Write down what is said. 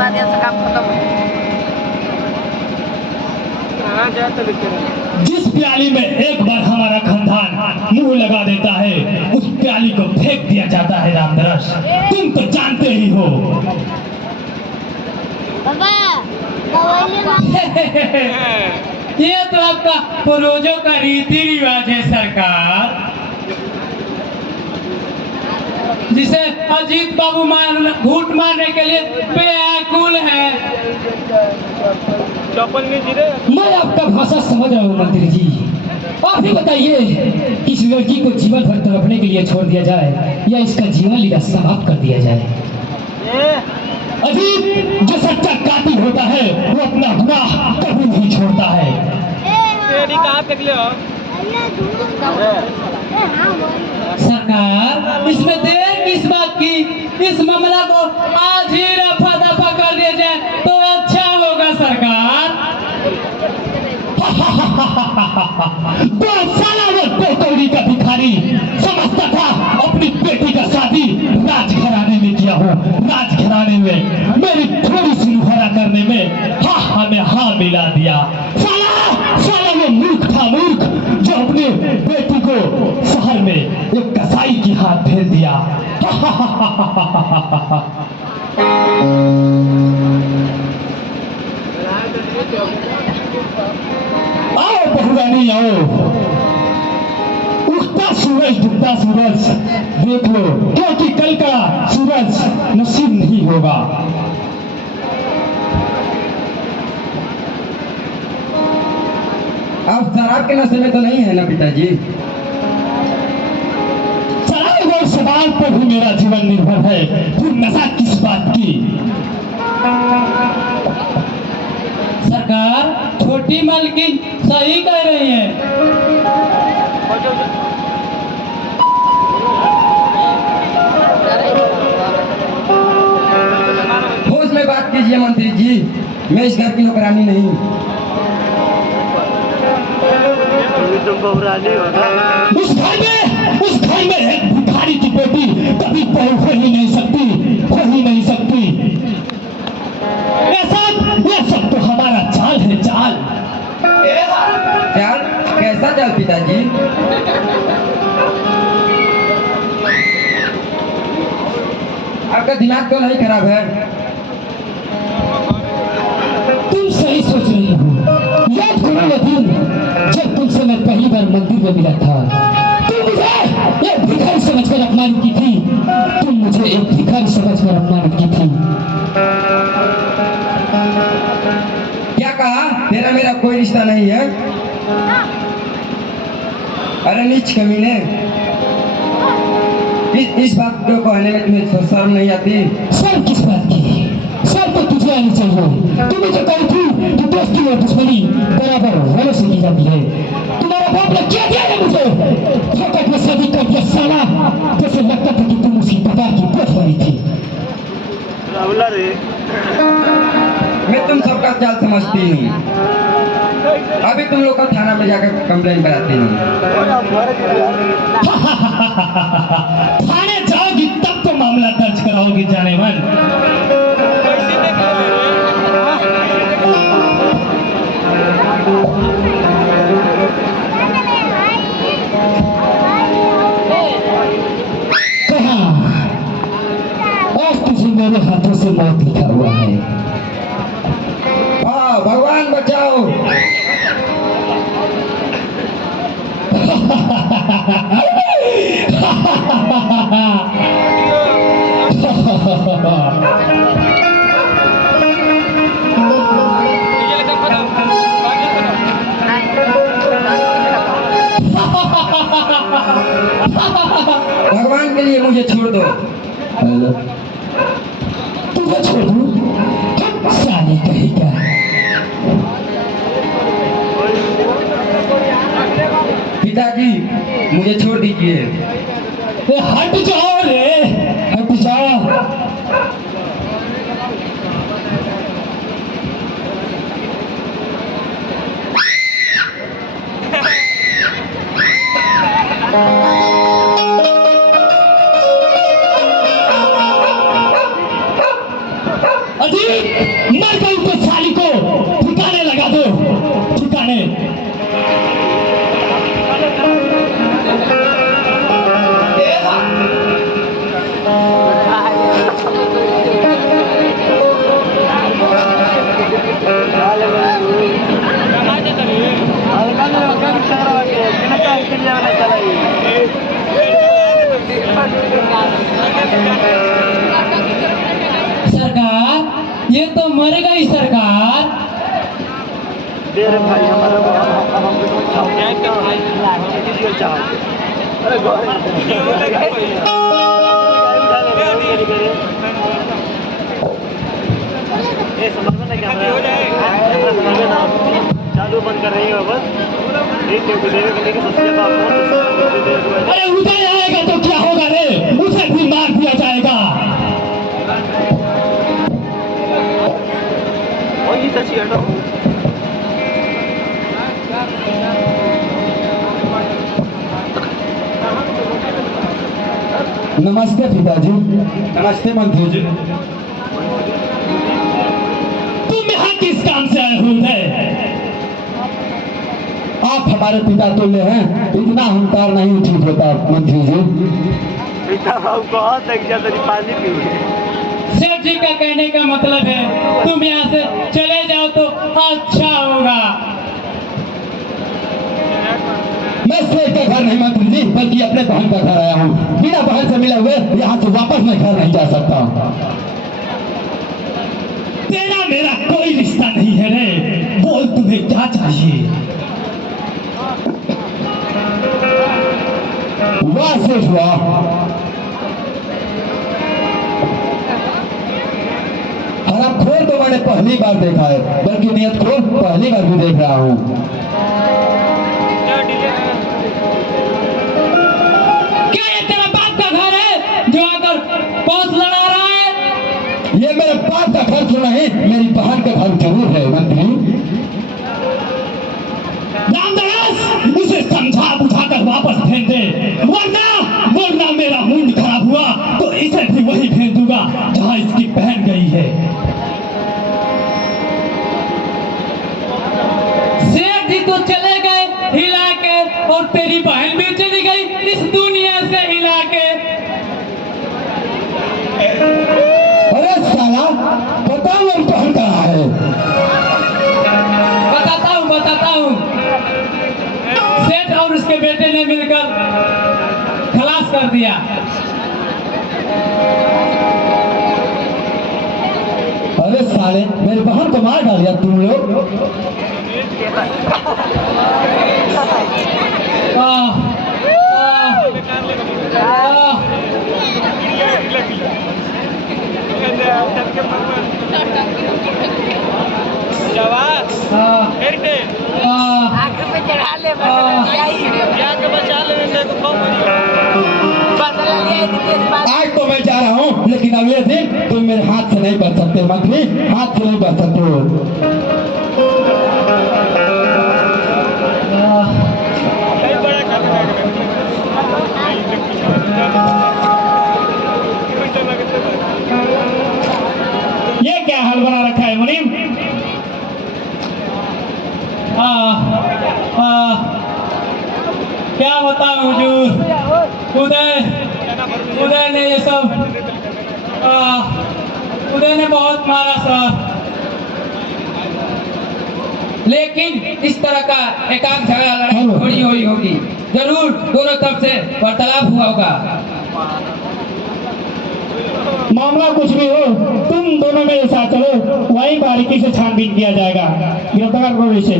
हुआ दिया से काम खत्म हो जिस प्याली में एक बार हमारा खानदान मुंह लगा देता है उस प्याली को फेंक दिया जाता है रामदरस, तुम तो जानते ही हो। ये तो आपका पूर्वजों का रीति रिवाज है सरकार, जिसे अजीत बाबू घूट मारने के लिए व्याकुल है। मैं आपका भाषा समझ रहा हूँ मंत्री जी। आप ही बताइए, इस लड़की को जीवन भर तड़पने के लिए छोड़ दिया जाए या इसका जीवन लीला समाप्त कर दिया जाए? अजीत जो सच्चा कातिल होता है वो अपना गुनाह कभी नहीं छोड़ता है। सरकार, इसमें देर किस बात की? इस मामला को आज ही रफा दफा कर दिया जाए तो अच्छा होगा सरकार। दो साला वो टोटोरी का भिखारी समझता था अपनी बेटी का शादी राजघराने में किया हो, राजघराने में मेरी थोड़ी सी मुहरा करने में हाँ में हाँ मिला दिया। साला वो मूर्ख था, मूर्ख जो अपने बेटी को शहर में एक कसाई की हाथ फेर दिया। आओ बहुरानी आओ, उगता सूरज डूबता सूरज देख लो, क्योंकि कल का सूरज नसीब नहीं होगा। आप शराब के नशे में तो नहीं है ना पिताजी? शराब और शराब पर भी मेरा जीवन निर्भर है, फिर नशा किस बात की? सरकार, छोटी मालकिन सही कह रही है। होश में बात कीजिए मंत्री जी, मैं इस घर की नौकरानी नहीं। उस घर में एक भिखारी की बेटी कभी बहू हो ही नहीं सकती, हो ही नहीं सकती। ये सब तो हमारा चाल है, चाल। चाल? कैसा चाल पिताजी? आपका दिमाग तो नहीं खराब है? तुम सही सोच रही हो। याद करो वो दिन जब तुमसे मैं पहली बार मंदिर में मिला था। तुम मुझे एक भिखारी समझकर अपमानित की थी, तुम मुझे एक भिखारी समझकर अपमानित की थी। क्या कहा? तेरा मेरा कोई रिश्ता नहीं है? अरे नीच कमीने, इस बात को कहने में तुम्हें शर्म नहीं आती? शर्म किस बात की? शर्म तो तुझे आनी चाहिए। तुम मुझे कही थी कि दोस्ती और दुश्मनी बराबर होने से की जाती है। तुम्हारा बाप ने क्या दिया है मुझे? फोकट में शादी कर दिया साला, जैसे लगता था कि तुम उसकी पगार की बोझ बनी थी। मैं तुम सबका चाल समझती हूँ। अभी तुम लोग का थाना में जाकर कंप्लेन कराती हूँ। थाने जाओगी तब तो मामला दर्ज कराओगी जाने मन। आज तुझे मेरे हाथों से मौत लिखा हुआ है। हाँ, भगवान बचाओ। भगवान के लिए मुझे छोड़ दो। तुझे छोड़ दूं? साले कहेगा। पिताजी मुझे छोड़ दीजिए। हट जाओ रे, हट जाओ। अजीब मर गई तो साली को ठिकाने लगा दो, ठिकाने। सरकार ये तो मर गई सरकार। भाई हमारा चालू बंद कर रही हो बस। अरे उधर आएगा तो क्या होगा रे, उसे भी मार दिया जाएगा। नमस्ते पिताजी। नमस्ते मंत्री जी। तुम यहाँ किस काम से आए हुए हैं? आप हमारे पिता तुल्य हैं, इतना अहंकार नहीं ठीक होता मंत्री जी। पिता बाबू बहुत लग जाता पानी पी। सेठ जी का कहने का मतलब है तुम यहाँ से चले जाओ तो अच्छा होगा। मैं सेठ का घर नहीं मंत्री जी, बल्कि अपने बहन का घर आया हूँ। बिना बहन से मिले हुए यहाँ से वापस मैं घर नहीं जा सकता। तेरा मेरा कोई रिश्ता नहीं है रे, बोल तुम्हें क्या चाहिए? वाह सेठ वाह, हरामखोर तो मैंने पहली बार देखा है, बल्कि नियतखोर पहली बार भी देख रहा हूँ। क्या ये तेरा बाप का घर है जो आकर पौष लड़ा रहा है? ये मेरे बाप का घर क्यों नहीं, मेरी बहन का घर जरूर है मंत्री। रामदास उसे समझा बुझाकर वापस भेज दे, वरना मेरा मूड खराब हुआ तो इसे भी वही भेज दूंगा जहाँ इसकी बहन गई है। सेठ जी तो चले गए हिला के, और तेरी बहन भी चली गई इस दुनिया से हिला के। अरे साला, बताओ मेरी बहन कहाँ है? बताता हूँ। सेठ और उसके बेटे ने मिलकर खलास कर दिया। अरे साले, मेरी बहन को मार डालिया तुम लोग। आज तो मैं जा रहा हूँ, लेकिन अगले दिन तुम मेरे हाथ से नहीं बच सकते मंत्री, हाथ से नहीं बच सकते हो। ये क्या हाल बना रखा है मुनीम? क्या बताऊं हुजूर, उदय ने ये सब उदय ने बहुत मारा सर। लेकिन इस तरह का एकांत झगड़ा लड़ाई थोड़ी हुई होगी, जरूर दोनों तरफ से वार्तालाप हुआ होगा। मामला कुछ भी हो, तुम दोनों मेरे साथ चलो, वहीं बारीकी से छानबीन किया जाएगा। गिरफ्तार करो इसे।